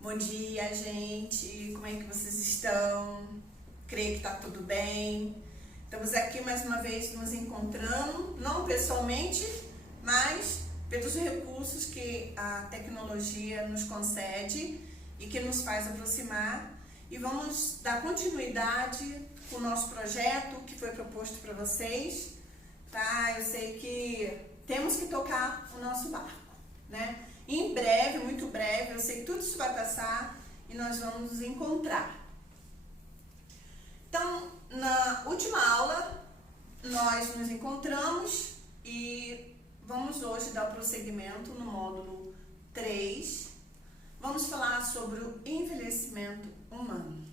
Bom dia, gente! Como é que vocês estão? Creio que está tudo bem. Estamos aqui mais uma vez nos encontrando, não pessoalmente, mas pelos recursos que a tecnologia nos concede e que nos faz aproximar. E vamos dar continuidade com o nosso projeto que foi proposto para vocês, tá? Eu sei que temos que tocar o nosso barco, né? Em breve, muito breve, eu sei que tudo isso vai passar e nós vamos nos encontrar. Então, na última aula, nós nos encontramos e vamos hoje dar o prosseguimento no módulo 3. Vamos falar sobre o envelhecimento humano.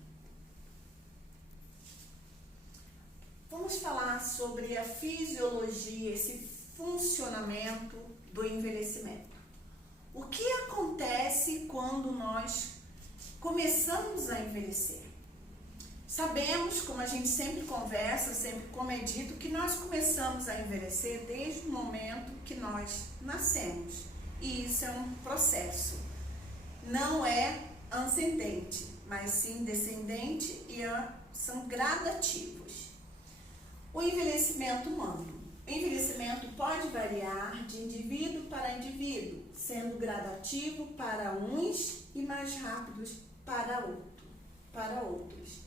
Vamos falar sobre a fisiologia, esse funcionamento do envelhecimento. O que acontece quando nós começamos a envelhecer? Sabemos, como a gente sempre conversa, sempre como é dito, que nós começamos a envelhecer desde o momento que nós nascemos. E isso é um processo. Não é ascendente, mas sim descendente e são gradativos. O envelhecimento humano. O envelhecimento pode variar de indivíduo para indivíduo, sendo gradativo para uns e mais rápidos para outros.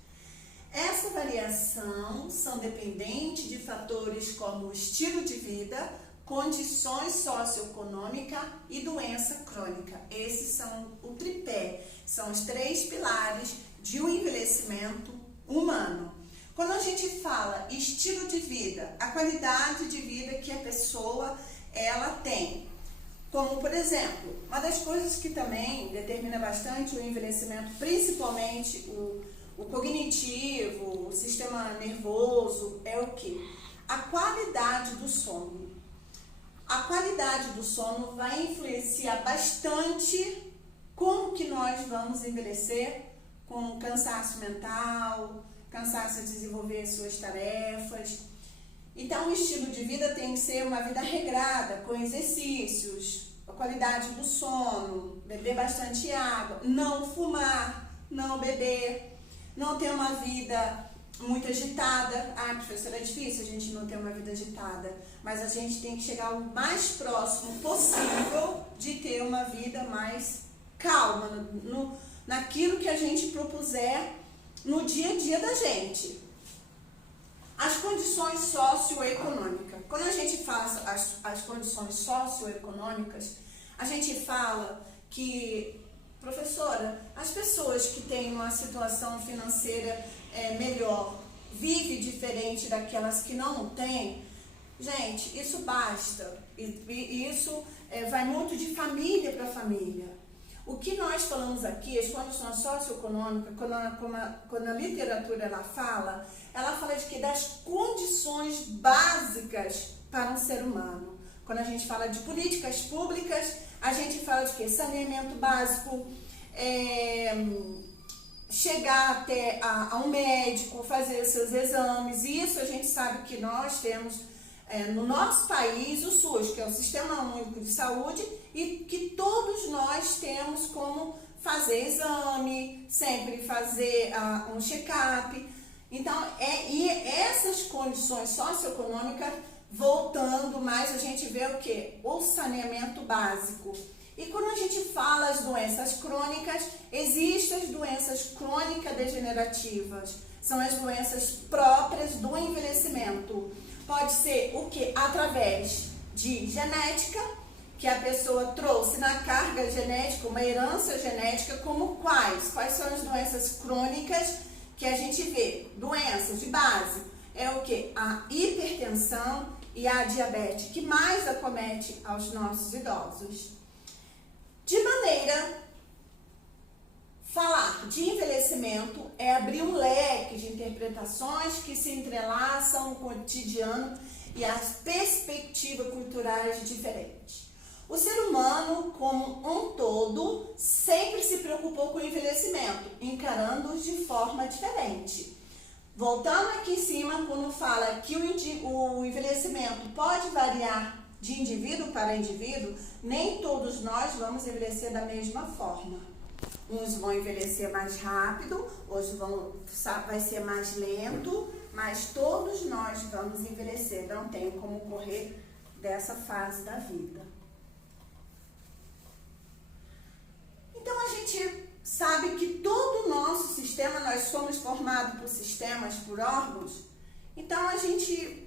Essa variação são dependentes de fatores como estilo de vida, condições socioeconômicas e doença crônica. Esses são o tripé, são os 3 pilares de um envelhecimento humano. Quando a gente fala estilo de vida, a qualidade de vida que a pessoa ela tem. Como, por exemplo, uma das coisas que também determina bastante o envelhecimento, principalmente o cognitivo, o sistema nervoso, é o quê? A qualidade do sono. A qualidade do sono vai influenciar bastante como que nós vamos envelhecer, com cansaço mental, cansaço de desenvolver suas tarefas. Então, o estilo de vida tem que ser uma vida regrada, com exercícios, a qualidade do sono, beber bastante água, não fumar, não beber, não ter uma vida muito agitada. Ah, professora, é difícil a gente não ter uma vida agitada, mas a gente tem que chegar o mais próximo possível de ter uma vida mais calma, naquilo que a gente propuser no dia a dia da gente. As condições socioeconômicas. Quando a gente fala as condições socioeconômicas, a gente fala que, professora, as pessoas que têm uma situação financeira melhor vivem diferente daquelas que não têm. Gente, isso basta. E isso vai muito de família para família. O que nós falamos aqui, as condições socioeconômicas, quando a literatura ela fala de que das condições básicas para um ser humano. Quando a gente fala de políticas públicas, a gente fala de quê? Saneamento básico, chegar até a um médico, fazer os seus exames. Isso a gente sabe que nós temos no nosso país o SUS, que é o Sistema Único de Saúde, e que todos nós temos como fazer exame, sempre fazer um check-up. Então, e essas condições socioeconômicas, voltando mais, a gente vê o quê? O saneamento básico. E quando a gente fala as doenças crônicas, existem as doenças crônicas degenerativas. São as doenças próprias do envelhecimento. Pode ser o quê? Através de genética, que a pessoa trouxe na carga genética, uma herança genética, como quais? Quais são as doenças crônicas que a gente vê? Doenças de base. É o quê? A hipertensão e a diabetes, que mais acomete aos nossos idosos. De maneira, falar de envelhecimento é abrir um leque de interpretações que se entrelaçam no cotidiano e as perspectivas culturais diferentes. O ser humano, como um todo, sempre se preocupou com o envelhecimento, encarando-os de forma diferente. Voltando aqui em cima, quando fala que o envelhecimento pode variar de indivíduo para indivíduo, nem todos nós vamos envelhecer da mesma forma. Uns vão envelhecer mais rápido, outros vai ser mais lento, mas todos nós vamos envelhecer, não tem como correr dessa fase da vida. Então a gente sabe que todo o nosso sistema, nós somos formados por sistemas, por órgãos, então a gente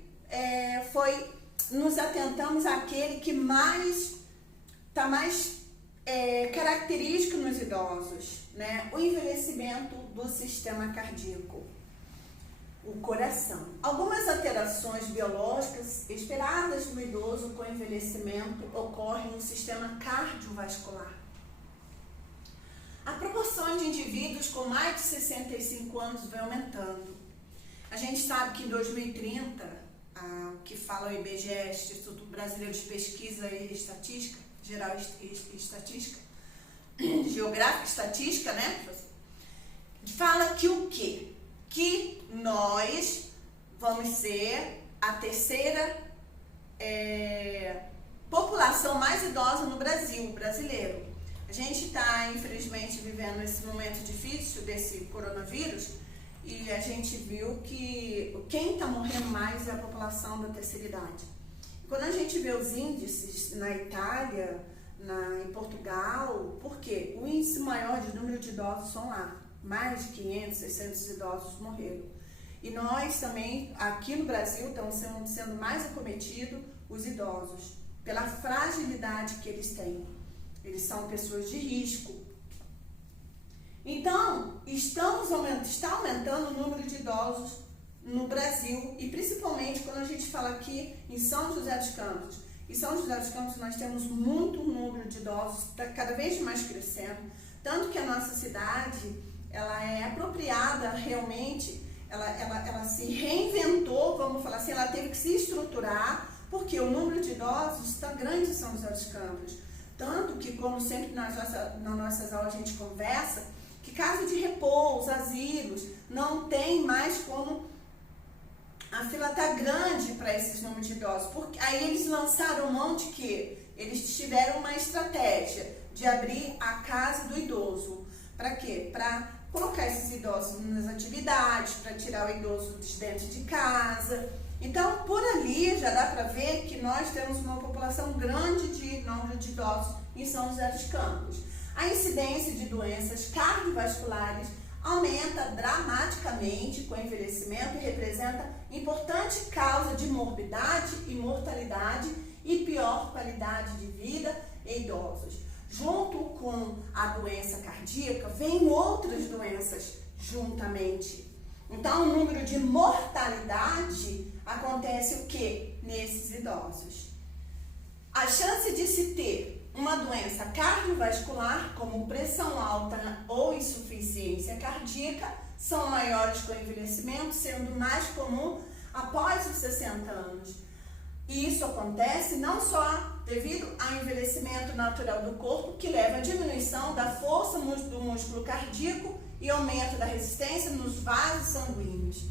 nos atentamos àquele que está mais característico nos idosos, né? O envelhecimento do sistema cardíaco, o coração. Algumas alterações biológicas esperadas no idoso com envelhecimento ocorrem no sistema cardiovascular. A proporção de indivíduos com mais de 65 anos vem aumentando. A gente sabe que em 2030, que fala o IBGE, Instituto Brasileiro de Pesquisa e Estatística, Geral e Estatística, Geográfica e Estatística, né? Fala que o quê? Que nós vamos ser a terceira população mais idosa no Brasil, brasileiro. A gente está, infelizmente, vivendo esse momento difícil desse coronavírus e a gente viu que quem está morrendo mais é a população da terceira idade. Quando a gente vê os índices na Itália, em Portugal, por quê? O índice maior de número de idosos são lá. Mais de 500, 600 idosos morreram. E nós também, aqui no Brasil, estamos sendo mais acometidos os idosos, pela fragilidade que eles têm. Eles são pessoas de risco. Então, está aumentando o número de idosos no Brasil, e principalmente quando a gente fala aqui em São José dos Campos. Em São José dos Campos nós temos muito número de idosos, está cada vez mais crescendo, tanto que a nossa cidade, ela é apropriada realmente, ela se reinventou, vamos falar assim, ela teve que se estruturar, porque o número de idosos está grande em São José dos Campos. Tanto que, como sempre nas nossas aulas a gente conversa, que casa de repouso, asilos, não tem mais como, a fila está grande para esses números de idosos. Porque aí eles lançaram mão de quê? Eles tiveram uma estratégia de abrir a casa do idoso. Para quê? Para colocar esses idosos nas atividades, para tirar o idoso de dentro de casa. Então, por ali já dá para ver que nós temos uma população grande de número de idosos em São José dos Campos. A incidência de doenças cardiovasculares aumenta dramaticamente com o envelhecimento e representa importante causa de morbidade e mortalidade e pior qualidade de vida em idosos. Junto com a doença cardíaca, vêm outras doenças juntamente. Então, o número de mortalidade acontece o quê? Nesses idosos. A chance de se ter uma doença cardiovascular, como pressão alta ou insuficiência cardíaca, são maiores com o envelhecimento, sendo mais comum após os 60 anos. E isso acontece não só devido ao envelhecimento natural do corpo, que leva à diminuição da força do músculo cardíaco e aumento da resistência nos vasos sanguíneos,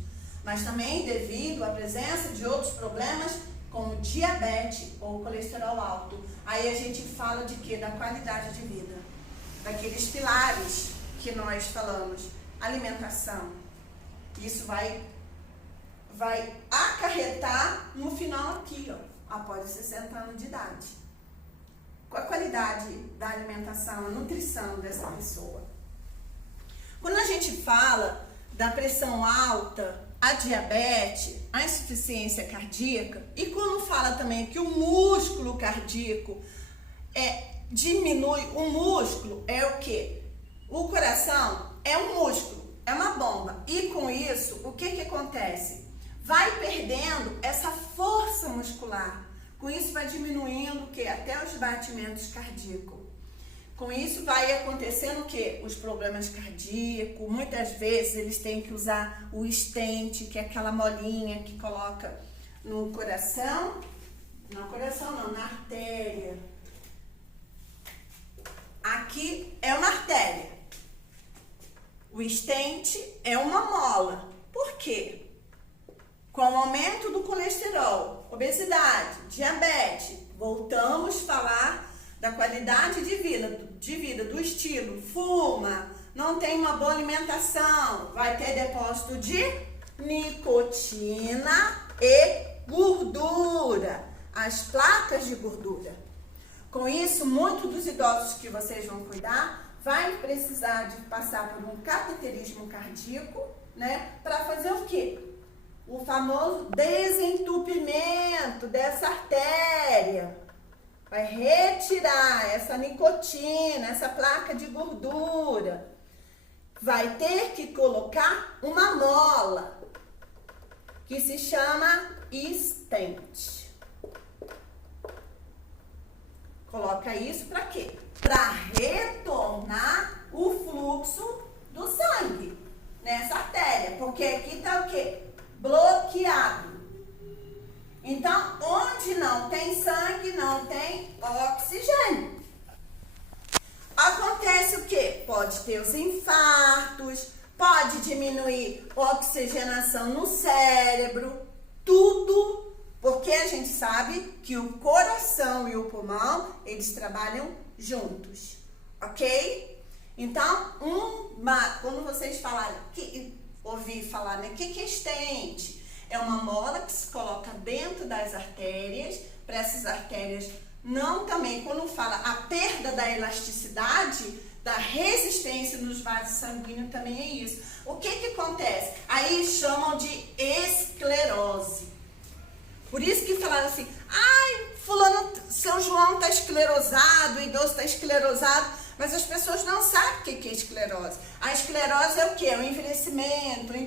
mas também devido à presença de outros problemas como diabetes ou colesterol alto. Aí a gente fala de quê? Da qualidade de vida, daqueles pilares que nós falamos, alimentação. Isso vai acarretar no final aqui, após os 60 anos de idade. Qual a qualidade da alimentação, a nutrição dessa pessoa? Quando a gente fala da pressão alta, a diabetes, a insuficiência cardíaca, e quando fala também que o músculo cardíaco diminui, o músculo é o quê? O coração é um músculo, é uma bomba, e com isso, o que acontece? Vai perdendo essa força muscular, com isso vai diminuindo o quê? Até os batimentos cardíacos. Com isso vai acontecendo o quê? Os problemas cardíacos, muitas vezes eles têm que usar o stent, que é aquela molinha que coloca no coração, na artéria. Aqui é uma artéria. O stent é uma mola. Por quê? Com o aumento do colesterol, obesidade, diabetes, voltamos a falar da qualidade de vida, do estilo, fuma, não tem uma boa alimentação, vai ter depósito de nicotina e gordura, as placas de gordura. Com isso, muitos dos idosos que vocês vão cuidar vai precisar de passar por um cateterismo cardíaco, né, para fazer o quê? O famoso desentupimento dessa artéria. Vai retirar essa nicotina, essa placa de gordura. Vai ter que colocar uma mola, que se chama stent. Coloca isso para quê? Para retornar o fluxo do sangue nessa artéria. Porque aqui está o quê? Bloqueado. Então, onde não tem sangue, não tem oxigênio. Acontece o quê? Pode ter os infartos, pode diminuir a oxigenação no cérebro, tudo porque a gente sabe que o coração e o pulmão, eles trabalham juntos, ok? Então, quando vocês falarem, ouvir falar, né? O que é stent? É uma mola que se coloca dentro das artérias, para essas artérias não também, quando fala a perda da elasticidade, da resistência nos vasos sanguíneos, também é isso. O que acontece? Aí chamam de esclerose. Por isso que falaram assim, ai, fulano, São João está esclerosado, o idoso está esclerosado, mas as pessoas não sabem o que é esclerose. A esclerose é o quê? É o envelhecimento, o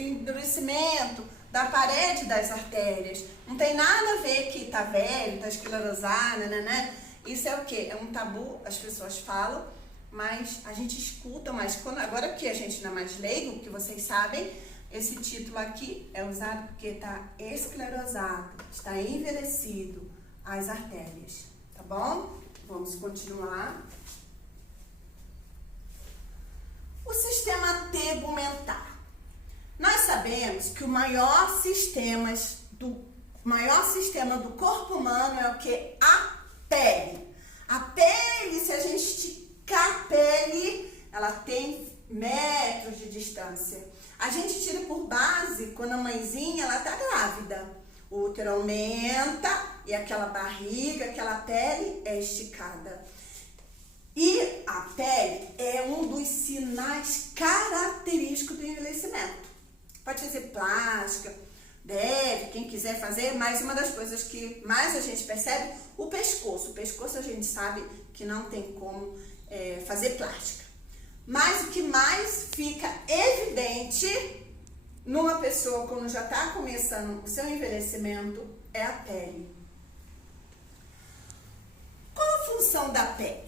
endurecimento da parede das artérias. Não tem nada a ver que tá velho, tá esclerosado, né? Isso é o quê? É um tabu, as pessoas falam, mas a gente escuta, mas agora que a gente não é mais leigo, que vocês sabem, esse título aqui é usado porque está esclerosado, está envelhecido as artérias, tá bom? Vamos continuar. O sistema tegumentar. Nós sabemos que o maior sistema do corpo humano é o que? A pele. A pele, se a gente esticar a pele, ela tem metros de distância. A gente tira por base quando a mãezinha ela tá grávida. O útero aumenta e aquela barriga, aquela pele é esticada. E a pele é um dos sinais característicos do envelhecimento. Pode fazer plástica, deve, quem quiser fazer, mas uma das coisas que mais a gente percebe, o pescoço. O pescoço a gente sabe que não tem como fazer plástica. Mas o que mais fica evidente numa pessoa quando já está começando o seu envelhecimento é a pele. Qual a função da pele?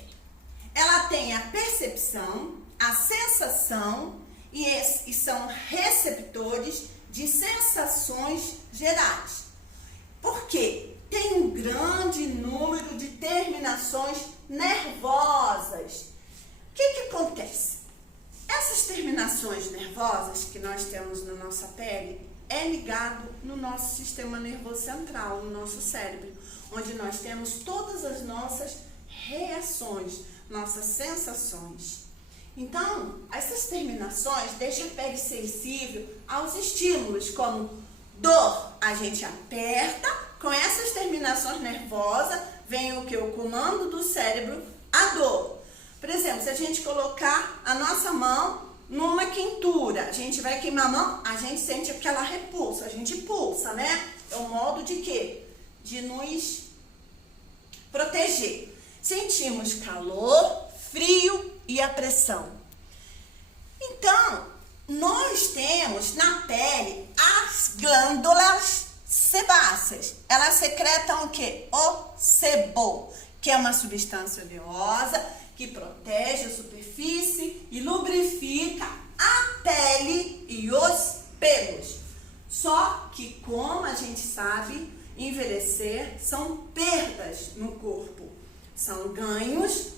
Ela tem a percepção, a sensação e são receptores de sensações gerais. Por quê? Tem um grande número de terminações nervosas. O que acontece? Essas terminações nervosas que nós temos na nossa pele é ligado no nosso sistema nervoso central, no nosso cérebro, onde nós temos todas as nossas reações, nossas sensações. Então, essas terminações deixam a pele sensível aos estímulos, como dor, a gente aperta, com essas terminações nervosas, vem o que? O comando do cérebro, a dor. Por exemplo, se a gente colocar a nossa mão numa quentura, a gente vai queimar a mão, a gente sente aquela repulsa, a gente pulsa, né? É um modo de quê? De nos proteger. Sentimos calor, frio e a pressão. Então, nós temos na pele as glândulas sebáceas. Elas secretam o quê? O sebo, que é uma substância oleosa que protege a superfície e lubrifica a pele e os pelos. Só que, como a gente sabe, envelhecer são perdas no corpo. São ganhos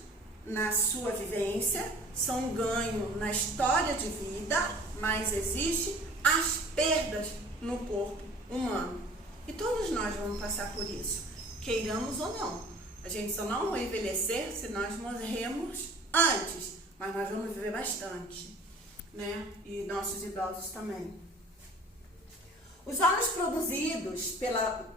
na sua vivência, são ganhos na história de vida, mas existe as perdas no corpo humano. E todos nós vamos passar por isso, queiramos ou não. A gente só não vai envelhecer se nós morrermos antes, mas nós vamos viver bastante, né? E nossos idosos também. Os óleos produzidos pela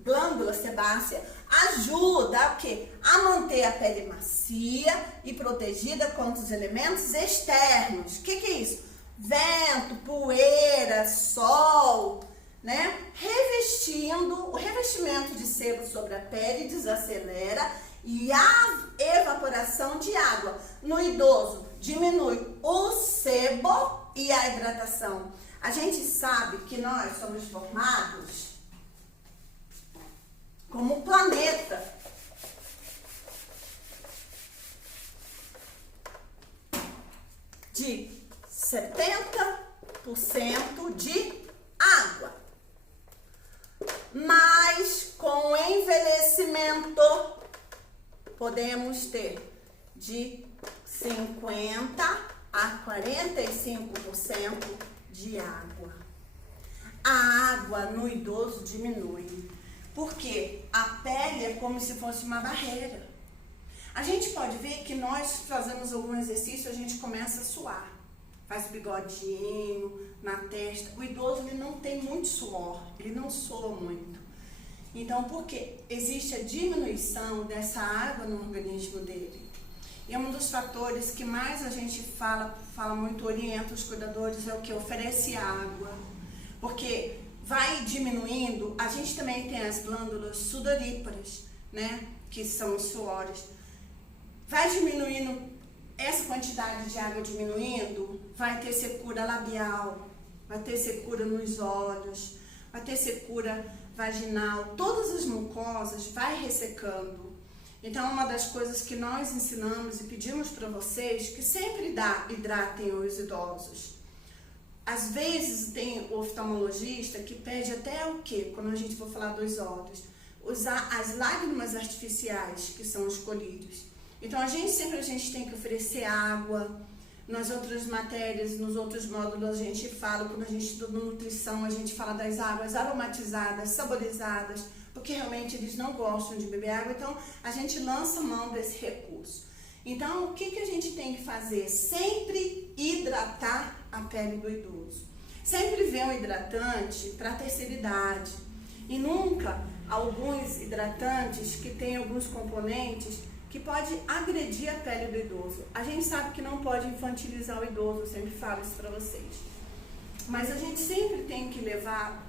glândula sebácea ajuda a manter a pele macia e protegida contra os elementos externos. O que é isso? Vento, poeira, sol, né? O revestimento de sebo sobre a pele desacelera e a evaporação de água no idoso diminui o sebo e a hidratação. A gente sabe que nós somos formados como um planeta. De 70% de água. Mas com o envelhecimento podemos ter de 50 a 45% de água. A água no idoso diminui, porque a pele é como se fosse uma barreira. A gente pode ver que nós fazemos algum exercício, a gente começa a suar. Faz bigodinho na testa. O idoso ele não tem muito suor, ele não soa muito. Então, por quê? Existe a diminuição dessa água no organismo dele. E um dos fatores que mais a gente fala muito, orienta os cuidadores, é o que? Oferece água. Porque vai diminuindo, a gente também tem as glândulas sudoríparas, né? Que são os suores. Vai diminuindo, essa quantidade de água diminuindo, vai ter secura labial, vai ter secura nos olhos, vai ter secura vaginal, todas as mucosas vai ressecando. Então, uma das coisas que nós ensinamos e pedimos para vocês, que sempre hidratem os idosos. Às vezes tem o oftalmologista que pede até o quê? Quando a gente for falar dos olhos, usar as lágrimas artificiais que são os colírios. Então, a gente tem que oferecer água. Nas outras matérias, nos outros módulos, a gente fala, quando a gente estuda nutrição, a gente fala das águas aromatizadas, saborizadas, porque realmente eles não gostam de beber água, então a gente lança mão desse recurso. Então, o que a gente tem que fazer? Sempre hidratar a pele do idoso. Sempre ver um hidratante para a terceira idade. E nunca alguns hidratantes que têm alguns componentes que pode agredir a pele do idoso. A gente sabe que não pode infantilizar o idoso, eu sempre falo isso para vocês. Mas a gente sempre tem que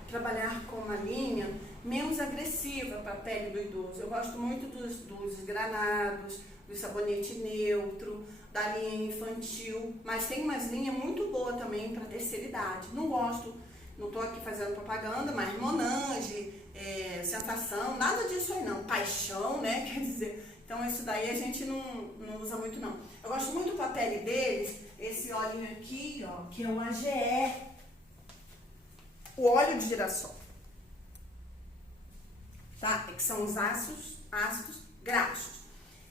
trabalhar com uma linha menos agressiva para a pele do idoso. Eu gosto muito dos granados, do sabonete neutro, da linha infantil, mas tem umas linhas muito boas também para a terceira idade. Não gosto, não estou aqui fazendo propaganda, mas Monange, Sensação, nada disso aí não. Paixão, né? Quer dizer, então isso daí a gente não usa muito não. Eu gosto muito para a pele deles, esse óleozinho aqui, ó, que é o AGE, o óleo de girassol. Tá? Que são os ácidos graxos.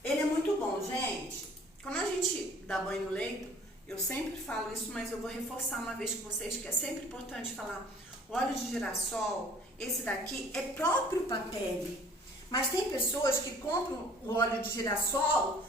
Ele é muito bom, gente. Quando a gente dá banho no leito, eu sempre falo isso, mas eu vou reforçar uma vez com vocês, que é sempre importante falar. O óleo de girassol, esse daqui, é próprio para pele. Mas tem pessoas que compram o óleo de girassol,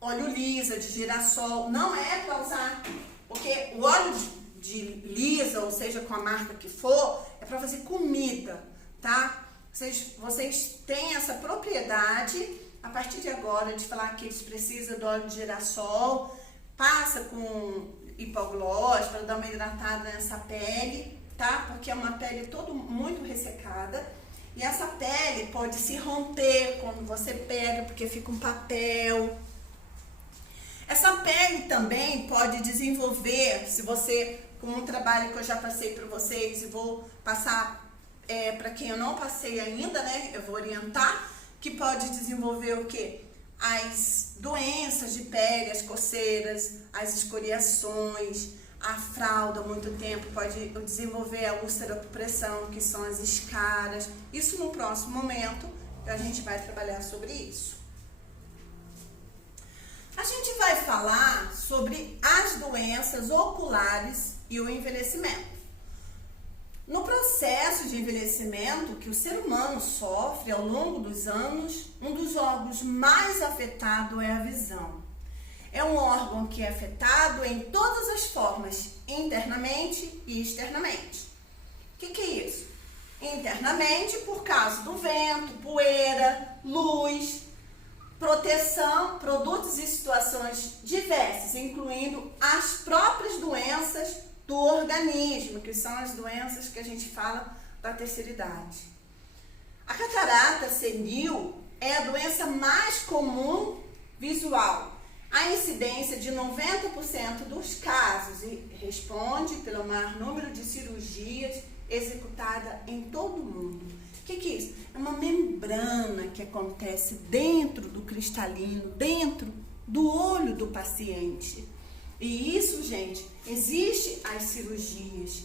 óleo lisa de girassol, não é para usar. Porque o óleo de lisa, ou seja, com a marca que for, é para fazer comida, tá? Vocês têm essa propriedade, a partir de agora, de falar que eles precisam do óleo de girassol, passa com hipoglós para dar uma hidratada nessa pele, tá? Porque é uma pele toda muito ressecada. E essa pele pode se romper quando você pega, porque fica um papel. Essa pele também pode desenvolver, se você, com um trabalho que eu já passei para vocês, e vou passar para quem eu não passei ainda, né? Eu vou orientar, que pode desenvolver o quê? As doenças de pele, as coceiras, as escoriações, a fralda, muito tempo, pode desenvolver a úlcera por pressão, que são as escaras. Isso no próximo momento, a gente vai trabalhar sobre isso. A gente vai falar sobre as doenças oculares e o envelhecimento. No processo de envelhecimento que o ser humano sofre ao longo dos anos, um dos órgãos mais afetados é a visão. É um órgão que é afetado em todas as formas, internamente e externamente. O que é isso? Internamente, por causa do vento, poeira, luz, proteção, produtos e situações diversas, incluindo as próprias doenças do organismo, que são as doenças que a gente fala da terceira idade. A catarata senil é a doença mais comum visual. A incidência de 90% dos casos e responde pelo maior número de cirurgias executada em todo o mundo. O que é isso? É uma membrana que acontece dentro do cristalino, dentro do olho do paciente. E isso, gente, existe as cirurgias,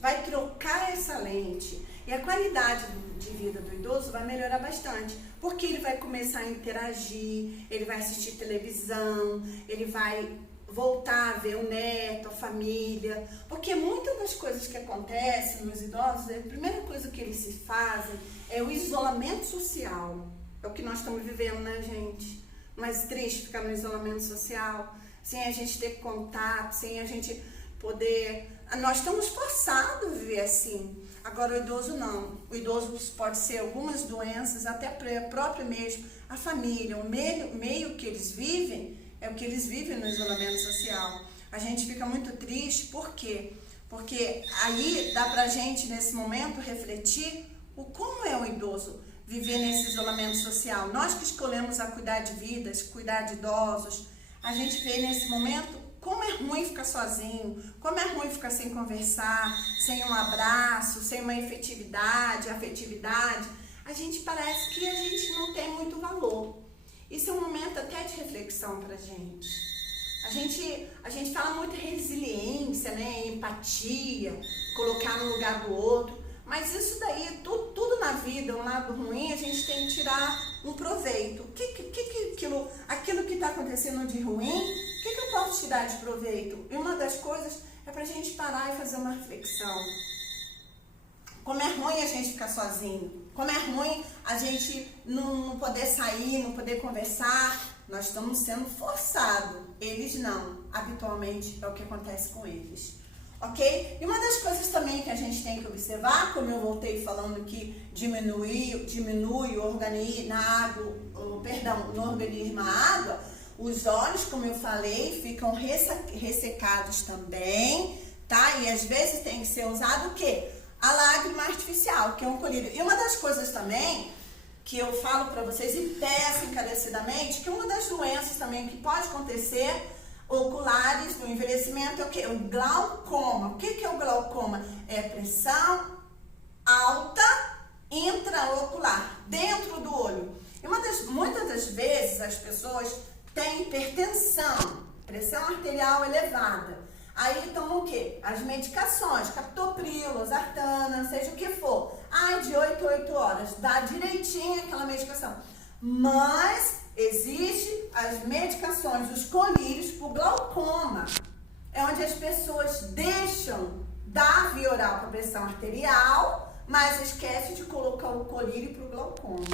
vai trocar essa lente. E a qualidade de vida do idoso vai melhorar bastante, porque ele vai começar a interagir, ele vai assistir televisão, ele vai voltar a ver o neto, a família, porque muitas das coisas que acontecem nos idosos, a primeira coisa que eles se fazem é o isolamento social. É o que nós estamos vivendo, né, gente? Mais triste ficar no isolamento social, sem a gente ter contato, sem a gente poder... Nós estamos forçados a viver assim. Agora o idoso não. O idoso pode ser algumas doenças, até próprio mesmo, a família, o meio que eles vivem, é o que eles vivem no isolamento social. A gente fica muito triste, por quê? Porque aí dá pra gente, nesse momento, refletir o como é o idoso viver nesse isolamento social. Nós que escolhemos a cuidar de vidas, cuidar de idosos, a gente vê nesse momento como é ruim ficar sozinho, como é ruim ficar sem conversar, sem um abraço, sem uma afetividade. A gente parece que a gente não tem muito valor. Isso é um momento até de reflexão pra gente. A gente fala muito resiliência, né? Empatia, colocar no lugar do outro. Mas isso daí, tudo na vida, um lado ruim, a gente tem que tirar um proveito. Aquilo que está acontecendo de ruim, o que eu posso tirar de proveito? E uma das coisas é pra gente parar e fazer uma reflexão. Como é ruim a gente ficar sozinho. Como é ruim a gente não poder sair, não poder conversar. Nós estamos sendo forçados. Eles não. Habitualmente é o que acontece com eles. Ok? E uma das coisas também que a gente tem que observar, como eu voltei falando que diminui o organismo, no organismo a água, os olhos, como eu falei, ficam ressecados também, tá? E às vezes tem que ser usado o quê? A lágrima artificial, que é um colírio. E uma das coisas também que eu falo para vocês e peço encarecidamente, que uma das doenças também que pode acontecer oculares do envelhecimento é o quê? O glaucoma. O que é o glaucoma? É pressão alta intraocular, dentro do olho. E muitas das vezes as pessoas têm hipertensão, pressão arterial elevada. Aí tomam o quê? As medicações, captopril, losartana, seja o que for. De 8 a 8 horas, dá direitinho aquela medicação. Mas existem as medicações, os colírios para o glaucoma. É onde as pessoas deixam da via oral para a pressão arterial, mas esquece de colocar o colírio para o glaucoma.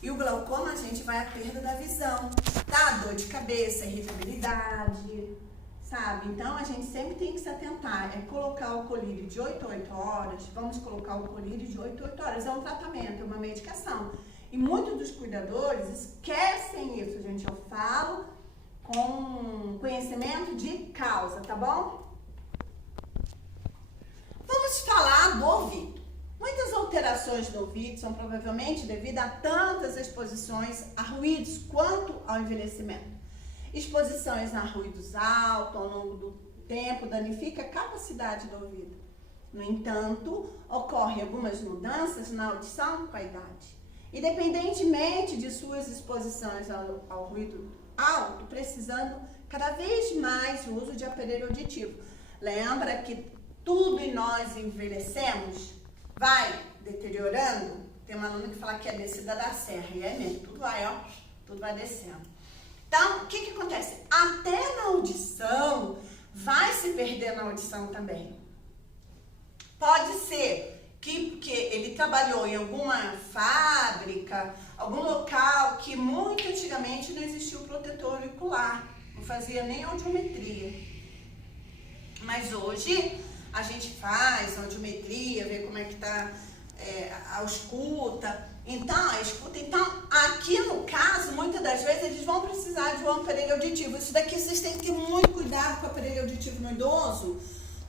E o glaucoma, a gente, vai à perda da visão, tá? Dor de cabeça, irritabilidade, sabe? Então, a gente sempre tem que se atentar. É colocar o colírio de 8 a 8 horas. Vamos colocar o colírio de 8 a 8 horas. É um tratamento, é uma medicação. E muitos dos cuidadores esquecem isso, gente. Eu falo com conhecimento de causa, tá bom? Vamos falar do ouvido. Muitas alterações do ouvido são provavelmente devidas a tantas exposições a ruídos quanto ao envelhecimento. Exposições a ruídos altos ao longo do tempo danifica a capacidade do ouvido. No entanto, ocorrem algumas mudanças na audição com a idade. Independentemente de suas exposições ao ruído alto, precisando cada vez mais o uso de aparelho auditivo. Lembra que tudo em nós envelhecemos? Vai deteriorando? Tem uma aluna que fala que é descida da serra, e é mesmo, tudo vai descendo. Então, o que acontece? Até na audição, vai se perder na audição também. Pode ser que ele trabalhou em alguma fábrica, algum local que muito antigamente não existia o protetor auricular, não fazia nem audiometria. Mas hoje a gente faz audiometria, vê como é que está a escuta. Então, aqui no caso, muitas das vezes eles vão precisar de um aparelho auditivo. Isso daqui vocês têm que ter muito cuidado com o aparelho auditivo no idoso,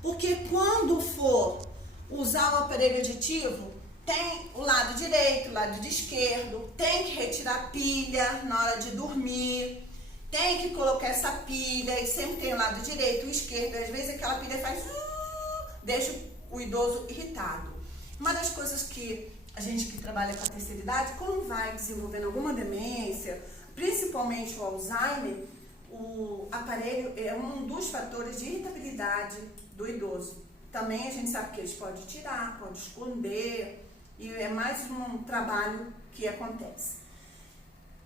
porque quando for usar o aparelho auditivo, tem o lado direito, o lado esquerdo, tem que retirar a pilha na hora de dormir, tem que colocar essa pilha, e sempre tem o lado direito, o esquerdo, às vezes aquela pilha faz, deixa o idoso irritado. Uma das coisas que a gente que trabalha com a terceira idade, quando vai desenvolvendo alguma demência, principalmente o Alzheimer, o aparelho é um dos fatores de irritabilidade do idoso. Também a gente sabe que eles podem tirar, podem esconder, e é mais um trabalho que acontece.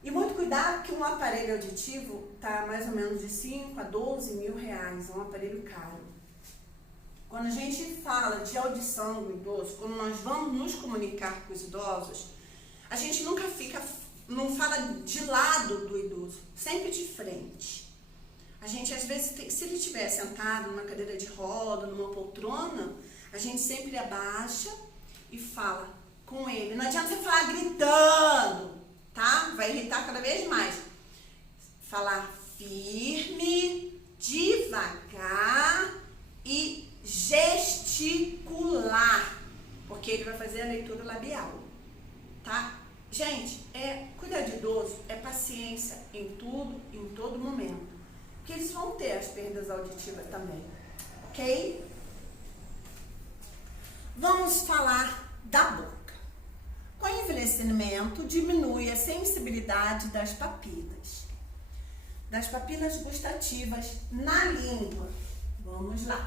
E muito cuidado que um aparelho auditivo está mais ou menos de 5 a 12 mil reais, é um aparelho caro. Quando a gente fala de audição do idoso, quando nós vamos nos comunicar com os idosos, a gente nunca não fala de lado do idoso, sempre de frente. A gente, às vezes, se ele estiver sentado numa cadeira de roda, numa poltrona, a gente sempre abaixa e fala com ele. Não adianta você falar gritando, tá? Vai irritar cada vez mais. Falar firme, devagar e gesticular, porque ele vai fazer a leitura labial, tá? Gente, cuidar de idoso é paciência em tudo, em todo momento. Que eles vão ter as perdas auditivas também, ok? Vamos falar da boca. Com o envelhecimento, diminui a sensibilidade das papilas gustativas na língua. Vamos lá.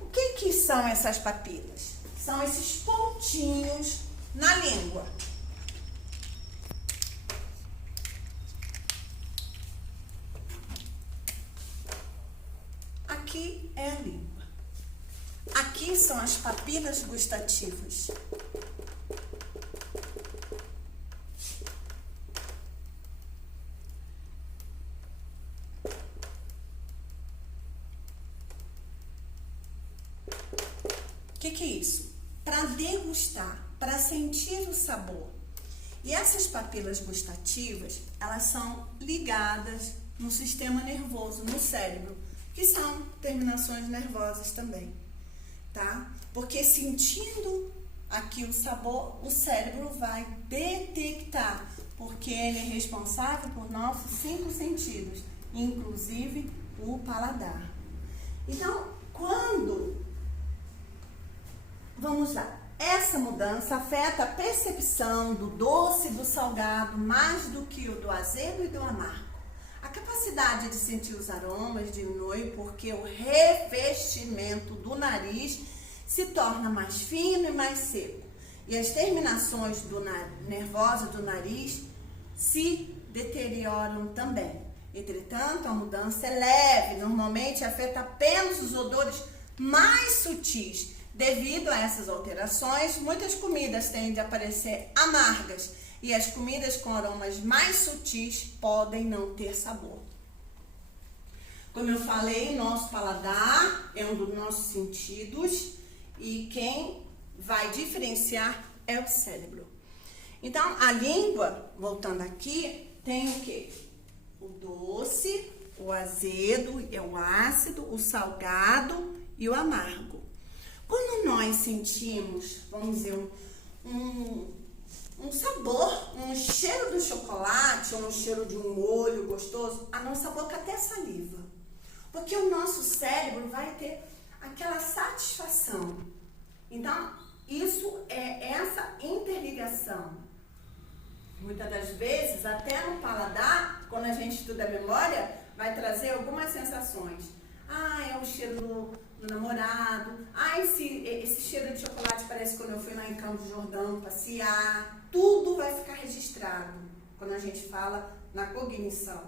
O que são essas papilas? São esses pontinhos na língua. Aqui é a língua. Aqui são as papilas gustativas. O que é isso? Para degustar, para sentir o sabor. E essas papilas gustativas, elas são ligadas no sistema nervoso, no cérebro, que são terminações nervosas também, tá? Porque sentindo aqui o sabor, o cérebro vai detectar, porque ele é responsável por nossos 5 sentidos, inclusive o paladar. Então, vamos lá. Essa mudança afeta a percepção do doce e do salgado mais do que o do azedo e do amargo. A capacidade de sentir os aromas diminui porque o revestimento do nariz se torna mais fino e mais seco. E as terminações nervosas do nariz se deterioram também. Entretanto, a mudança é leve, normalmente afeta apenas os odores mais sutis. Devido a essas alterações, muitas comidas tendem a parecer amargas e as comidas com aromas mais sutis podem não ter sabor. Como eu falei, nosso paladar é um dos nossos sentidos e quem vai diferenciar é o cérebro. Então, a língua, voltando aqui, tem o quê? O doce, o azedo, o ácido, o salgado e o amargo. Quando nós sentimos, vamos dizer, um sabor, um cheiro do chocolate ou um cheiro de um molho gostoso, a nossa boca até saliva. Porque o nosso cérebro vai ter aquela satisfação. Então, isso é essa interligação. Muitas das vezes, até no paladar, quando a gente estuda a memória, vai trazer algumas sensações. É o cheiro do namorado. Esse cheiro de chocolate parece quando eu fui lá em Campos do Jordão passear. Tudo vai ficar registrado quando a gente fala na cognição.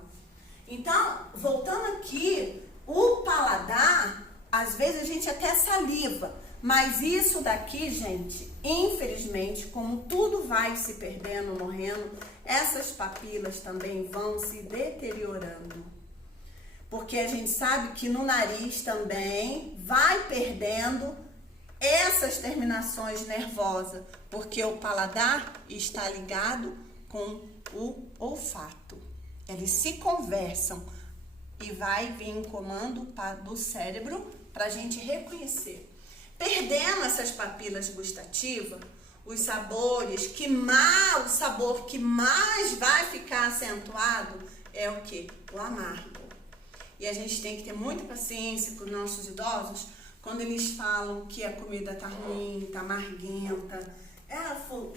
Então, voltando aqui, o paladar, às vezes a gente até saliva, mas isso daqui, gente, infelizmente, como tudo vai se perdendo, morrendo, essas papilas também vão se deteriorando. Porque a gente sabe que no nariz também vai perdendo essas terminações nervosas, porque o paladar está ligado com o olfato. Eles se conversam e vai vir um comando do cérebro para a gente reconhecer. Perdendo essas papilas gustativas, os sabores o sabor que mais vai ficar acentuado é o quê? O amargo. E a gente tem que ter muita paciência com os nossos idosos quando eles falam que a comida tá ruim, tá amarguenta.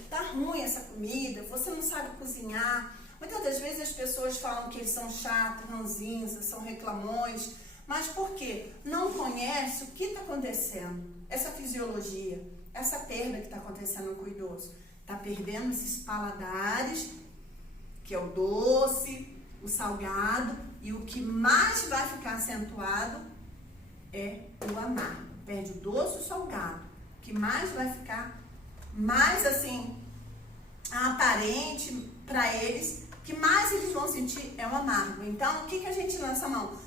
Tá ruim essa comida, você não sabe cozinhar. Muitas das vezes as pessoas falam que eles são chatos, ranzinhos, são reclamões. Mas por quê? Não conhece o que está acontecendo. Essa fisiologia, essa perda que está acontecendo com o idoso. Está perdendo esses paladares, que é o doce, o salgado, e o que mais vai ficar acentuado é o amargo. Perde o doce e o salgado. O que mais vai ficar mais assim, aparente para eles, que mais eles vão sentir é o amargo. Então, o que a gente lança a mão?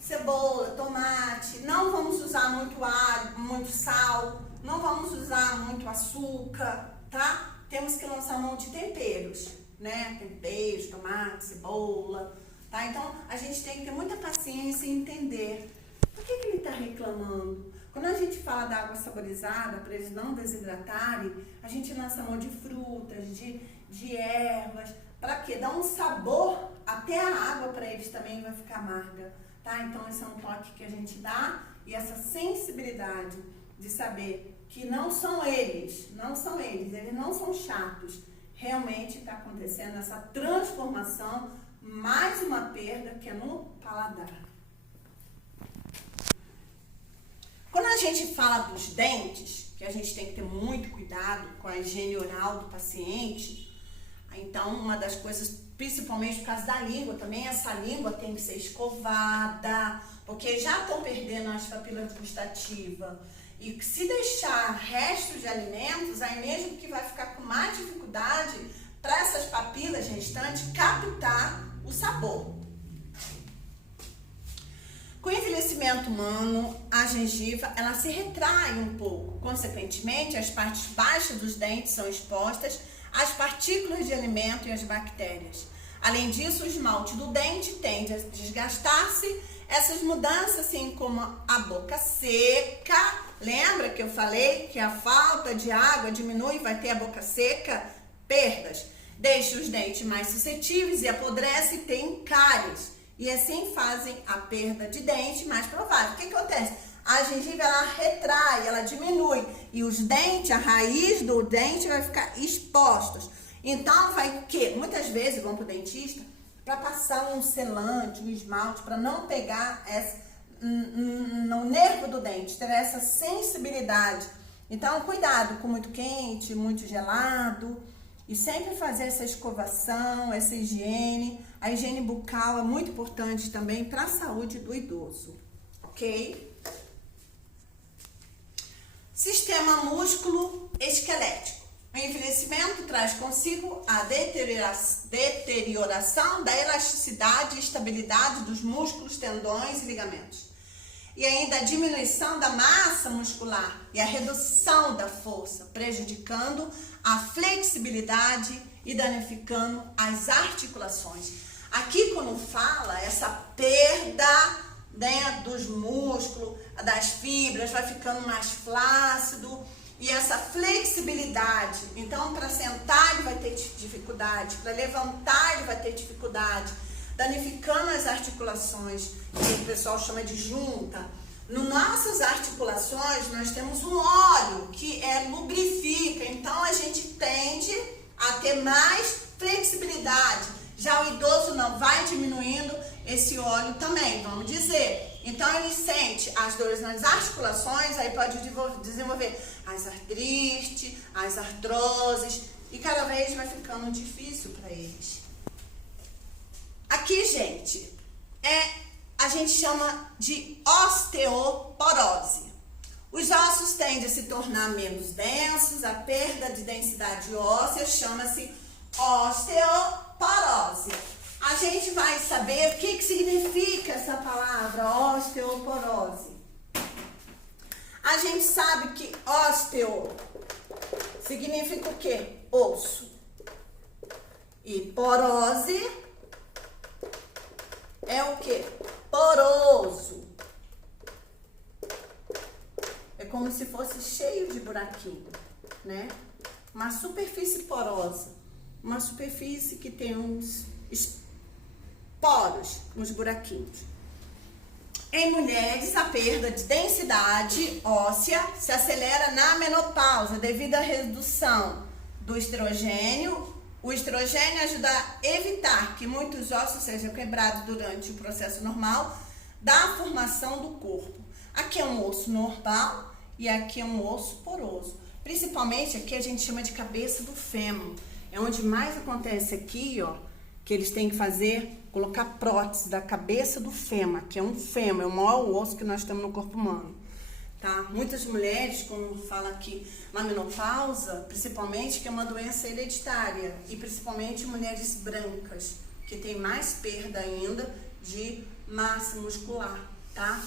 Cebola, tomate, não vamos usar muito alho, muito sal, não vamos usar muito açúcar, tá? Temos que lançar a mão de temperos, né? Temperos, tomate, cebola, tá? Então, a gente tem que ter muita paciência e entender por que ele está reclamando. Quando a gente fala da água saborizada, para eles não desidratarem, a gente lança a mão de frutas, de ervas, para quê? Dar um sabor, até a água para eles também vai ficar amarga. Tá? Então, esse é um toque que a gente dá e essa sensibilidade de saber que não são eles não são chatos. Realmente está acontecendo essa transformação, mais uma perda que é no paladar. Quando a gente fala dos dentes, que a gente tem que ter muito cuidado com a higiene oral do paciente, então uma das coisas, principalmente por causa da língua também, essa língua tem que ser escovada, porque já estão perdendo as papilas gustativas. E se deixar restos de alimentos, aí mesmo que vai ficar com mais dificuldade para essas papilas restantes captar o sabor. Com o envelhecimento humano, a gengiva ela se retrai um pouco. Consequentemente, as partes baixas dos dentes são expostas às partículas de alimento e às bactérias. Além disso, o esmalte do dente tende a desgastar-se. Essas mudanças, assim como a boca seca, lembra que eu falei que a falta de água diminui e vai ter a boca seca? Perdas. Deixa os dentes mais suscetíveis e apodrece e tem cáries. E assim fazem a perda de dente mais provável. O que acontece? A gengiva ela retrai, ela diminui e os dentes, a raiz do dente vai ficar expostos. Então vai que muitas vezes vão para o dentista para passar um selante, um esmalte, para não pegar no nervo do dente, ter essa sensibilidade. Então cuidado com muito quente, muito gelado e sempre fazer essa escovação, essa higiene. A higiene bucal é muito importante também para a saúde do idoso, ok? Sistema músculo-esquelético. O envelhecimento traz consigo a deterioração da elasticidade e estabilidade dos músculos, tendões e ligamentos. E ainda a diminuição da massa muscular e a redução da força, prejudicando a flexibilidade e danificando as articulações. Aqui quando fala essa perda, né, dos músculos, das fibras, vai ficando mais flácido e essa flexibilidade. Então, para sentar ele vai ter dificuldade, para levantar ele vai ter dificuldade, danificando as articulações, que o pessoal chama de junta. Nas nossas articulações, nós temos um óleo que lubrifica, então a gente tende a ter mais flexibilidade. Já o idoso não, vai diminuindo esse óleo também, vamos dizer. Então ele sente as dores nas articulações, aí pode desenvolver as artrites, as artroses, e cada vez vai ficando difícil para eles. Aqui, gente, a gente chama de osteoporose. Os ossos tendem a se tornar menos densos, a perda de densidade óssea chama-se osteoporose. A gente vai saber o que significa essa palavra, osteoporose. A gente sabe que osteo significa o quê? Osso. E porose é o quê? Poroso. É como se fosse cheio de buraquinho, né? Uma superfície porosa. Uma superfície que tem uns poros, uns buraquinhos. Em mulheres, a perda de densidade óssea se acelera na menopausa devido à redução do estrogênio. O estrogênio ajuda a evitar que muitos ossos sejam quebrados durante o processo normal da formação do corpo. Aqui é um osso normal e aqui é um osso poroso. Principalmente aqui a gente chama de cabeça do fêmur. É onde mais acontece aqui, ó, que eles têm que fazer, colocar prótese da cabeça do fêmur, que é um fêmur, é o maior osso que nós temos no corpo humano. Tá? Muitas mulheres, como fala aqui na menopausa, principalmente, que é uma doença hereditária, e principalmente mulheres brancas, que tem mais perda ainda de massa muscular, tá?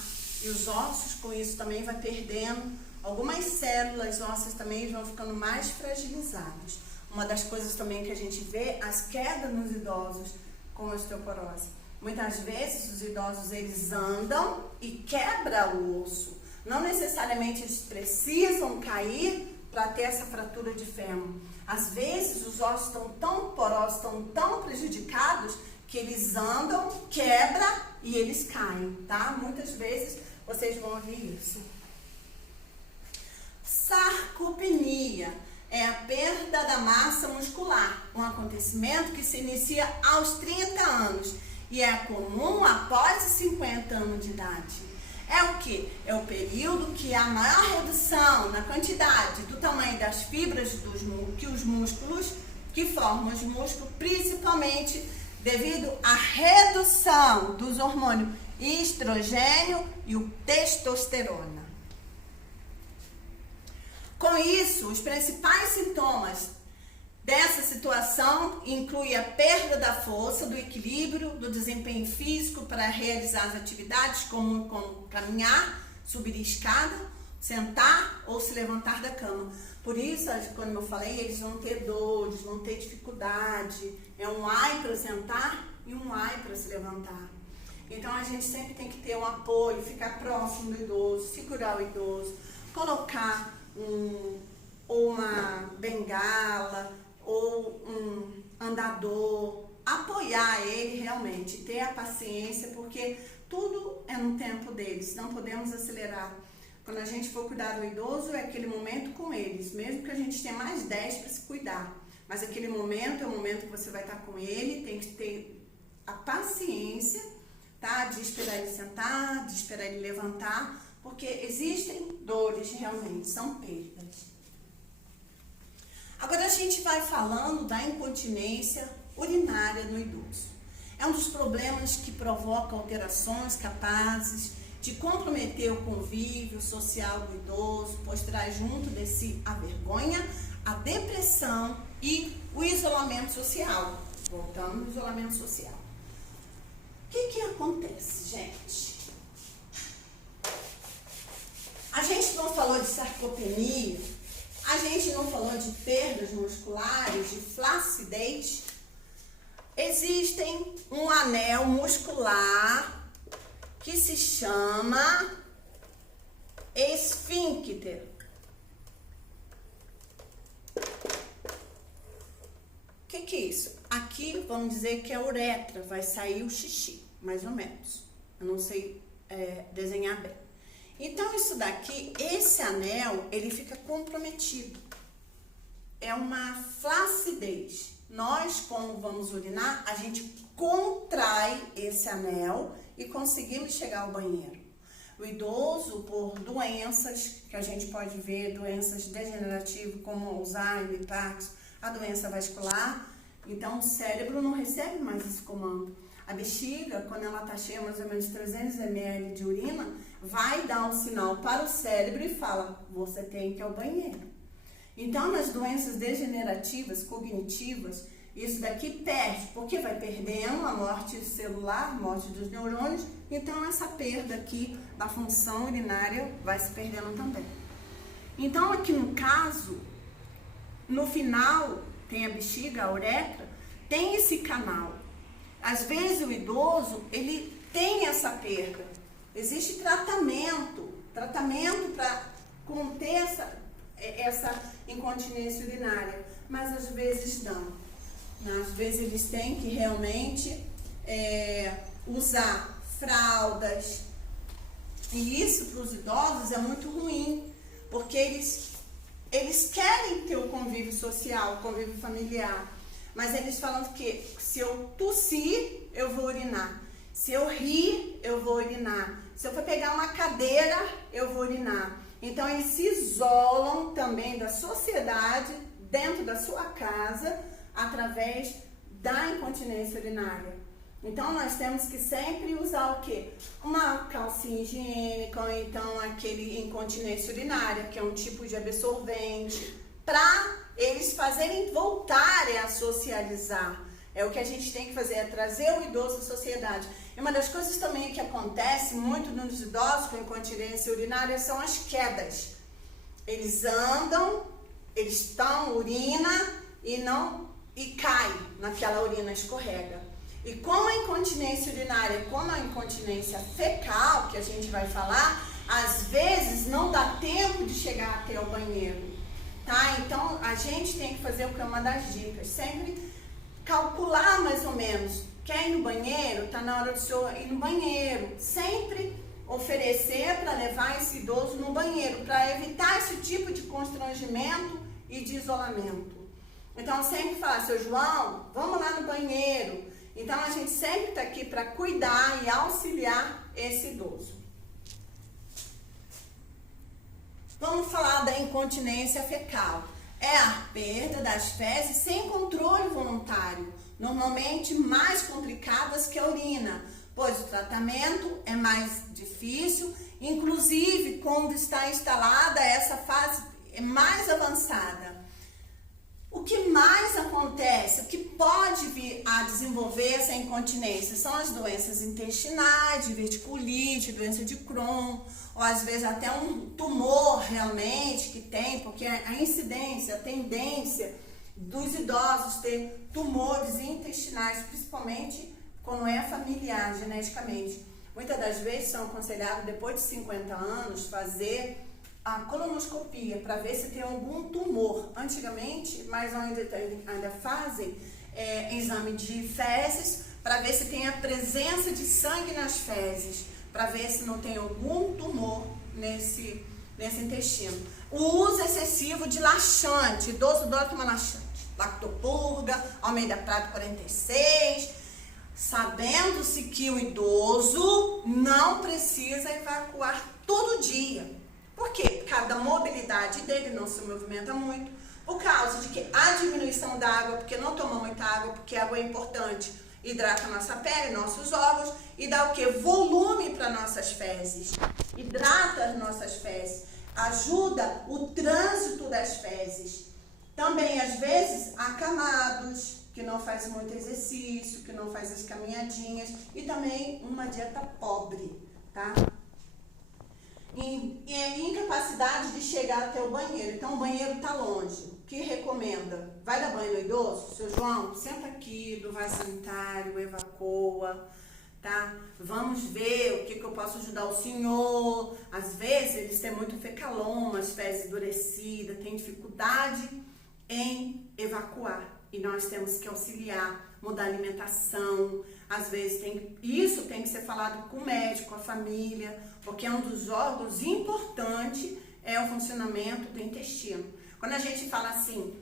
E os ossos, com isso, também vai perdendo, algumas células ósseas também vão ficando mais fragilizadas. Uma das coisas também que a gente vê, as quedas nos idosos com osteoporose. Muitas vezes os idosos, eles andam e quebram o osso. Não necessariamente eles precisam cair para ter essa fratura de fêmur. Às vezes os ossos estão tão porosos, estão tão prejudicados que eles andam, quebram e eles caem, tá? Muitas vezes vocês vão ouvir isso. Sarcopenia é a perda da massa muscular, um acontecimento que se inicia aos 30 anos e é comum após os 50 anos de idade. É o que? É o período que há maior redução na quantidade do tamanho das fibras que os músculos, que formam os músculos, principalmente devido à redução dos hormônios estrogênio e o testosterona. Com isso, os principais sintomas dessa situação incluem a perda da força, do equilíbrio, do desempenho físico para realizar as atividades como caminhar, subir escada, sentar ou se levantar da cama. Por isso, quando eu falei, eles vão ter dores, vão ter dificuldade. É um ai para sentar e um ai para se levantar. Então, a gente sempre tem que ter um apoio, ficar próximo do idoso, segurar o idoso, colocar uma bengala ou um andador, apoiar ele realmente, ter a paciência, porque tudo é no tempo deles, não podemos acelerar. Quando a gente for cuidar do idoso, é aquele momento com eles, mesmo que a gente tenha mais 10 para se cuidar. Mas aquele momento é o momento que você vai estar com ele, tem que ter a paciência, tá? De esperar ele sentar, de esperar ele levantar, porque existem dores realmente, são perdas. Agora a gente vai falando da incontinência urinária no idoso. É um dos problemas que provoca alterações capazes de comprometer o convívio social do idoso, pois traz junto de si a vergonha, a depressão e o isolamento social. Voltando ao isolamento social. O que acontece, gente? A gente não falou de sarcopenia, a gente não falou de perdas musculares, de flacidez. Existem um anel muscular que se chama esfíncter. O que é isso? Aqui vamos dizer que é a uretra, vai sair o xixi, mais ou menos. Eu não sei desenhar bem. Então, isso daqui, esse anel, ele fica comprometido. É uma flacidez. Nós, quando vamos urinar, a gente contrai esse anel e conseguimos chegar ao banheiro. O idoso, por doenças que a gente pode ver, doenças degenerativas como Alzheimer, Parkinson, a doença vascular, então o cérebro não recebe mais esse comando. A bexiga, quando ela está cheia, mais ou menos 300 ml de urina, vai dar um sinal para o cérebro e fala, você tem que ir ao banheiro. Então, nas doenças degenerativas, cognitivas, isso daqui perde, porque vai perdendo a morte celular, morte dos neurônios, então essa perda aqui da função urinária vai se perdendo também. Então, aqui no caso, no final, tem a bexiga, a uretra, tem esse canal. Às vezes o idoso, ele tem essa perda. Existe tratamento para conter essa incontinência urinária, mas às vezes não. Às vezes eles têm que realmente usar fraldas. E isso para os idosos é muito ruim, porque eles querem ter o convívio social, o convívio familiar. Mas eles falam que se eu tossir, eu vou urinar. Se eu rir, eu vou urinar. Se eu for pegar uma cadeira, eu vou urinar. Então, eles se isolam também da sociedade, dentro da sua casa, através da incontinência urinária. Então, nós temos que sempre usar o quê? Uma calcinha higiênica, ou então aquele incontinência urinária, que é um tipo de absorvente, para eles voltarem a socializar. É o que a gente tem que fazer, é trazer o idoso à sociedade. E uma das coisas também que acontece muito nos idosos com incontinência urinária são as quedas. Eles andam, eles urina e cai naquela urina, escorrega. E como a incontinência urinária, como a incontinência fecal, que a gente vai falar, às vezes não dá tempo de chegar até o banheiro. Tá? Então, a gente tem que fazer o que é uma das dicas, sempre calcular mais ou menos, quer ir no banheiro? Tá na hora do senhor ir no banheiro, sempre oferecer para levar esse idoso no banheiro, para evitar esse tipo de constrangimento e de isolamento. Então, sempre falar, seu João, vamos lá no banheiro. Então, a gente sempre está aqui para cuidar e auxiliar esse idoso. Vamos falar da incontinência fecal. É a perda das fezes sem controle voluntário, normalmente mais complicadas que a urina, pois o tratamento é mais difícil, inclusive quando está instalada essa fase mais avançada. O que mais acontece, o que pode vir a desenvolver essa incontinência são as doenças intestinais, diverticulite, doença de Crohn, ou às vezes até um tumor realmente que tem, porque a incidência, a tendência dos idosos ter tumores intestinais, principalmente quando é familiar, geneticamente. Muitas das vezes são aconselhados, depois de 50 anos, fazer a colonoscopia para ver se tem algum tumor. Antigamente, mas ainda fazem exame de fezes para ver se tem a presença de sangue nas fezes, para ver se não tem algum tumor nesse intestino. O uso excessivo de laxante, idoso adora tomar laxante, Lactopurga, Almeida Prado 46, sabendo-se que o idoso não precisa evacuar todo dia. Por quê? Por causa da mobilidade dele, não se movimenta muito, por causa de que a diminuição da água, porque não toma muita água, porque a água é importante, hidrata a nossa pele, nossos órgãos, e dá o quê? Volume para nossas fezes, hidrata as nossas fezes, ajuda o trânsito das fezes. Também, às vezes, acamados, que não faz muito exercício, que não faz as caminhadinhas, e também uma dieta pobre, tá? E incapacidade de chegar até o banheiro. Então, o banheiro está longe. O que recomenda? Vai dar banho no idoso? Seu João, senta aqui do vaso sanitário, evacua, tá? Vamos ver o que eu posso ajudar o senhor. Às vezes, eles têm muito fecaloma, as fezes endurecidas, têm dificuldade em evacuar. E nós temos que auxiliar, mudar a alimentação. Às vezes, isso tem que ser falado com o médico, com a família, porque é um dos órgãos importantes, é o funcionamento do intestino. Quando a gente fala assim,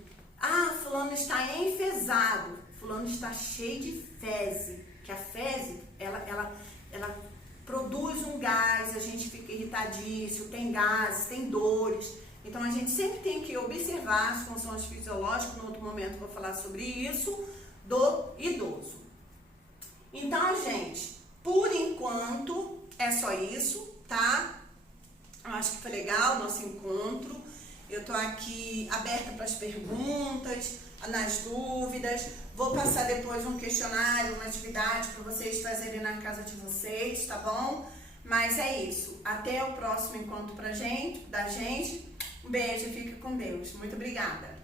fulano está enfesado, fulano está cheio de fezes, que a fezes, ela produz um gás, a gente fica irritadíssimo, tem gases, tem dores. Então, a gente sempre tem que observar as funções fisiológicas, no outro momento vou falar sobre isso, do idoso. Então, gente, por enquanto é só isso, tá? Eu acho que foi legal o nosso encontro. Eu tô aqui aberta para as perguntas, nas dúvidas. Vou passar depois um questionário, uma atividade para vocês fazerem na casa de vocês, tá bom? Mas é isso. Até o próximo encontro da gente. Um beijo e fique com Deus. Muito obrigada.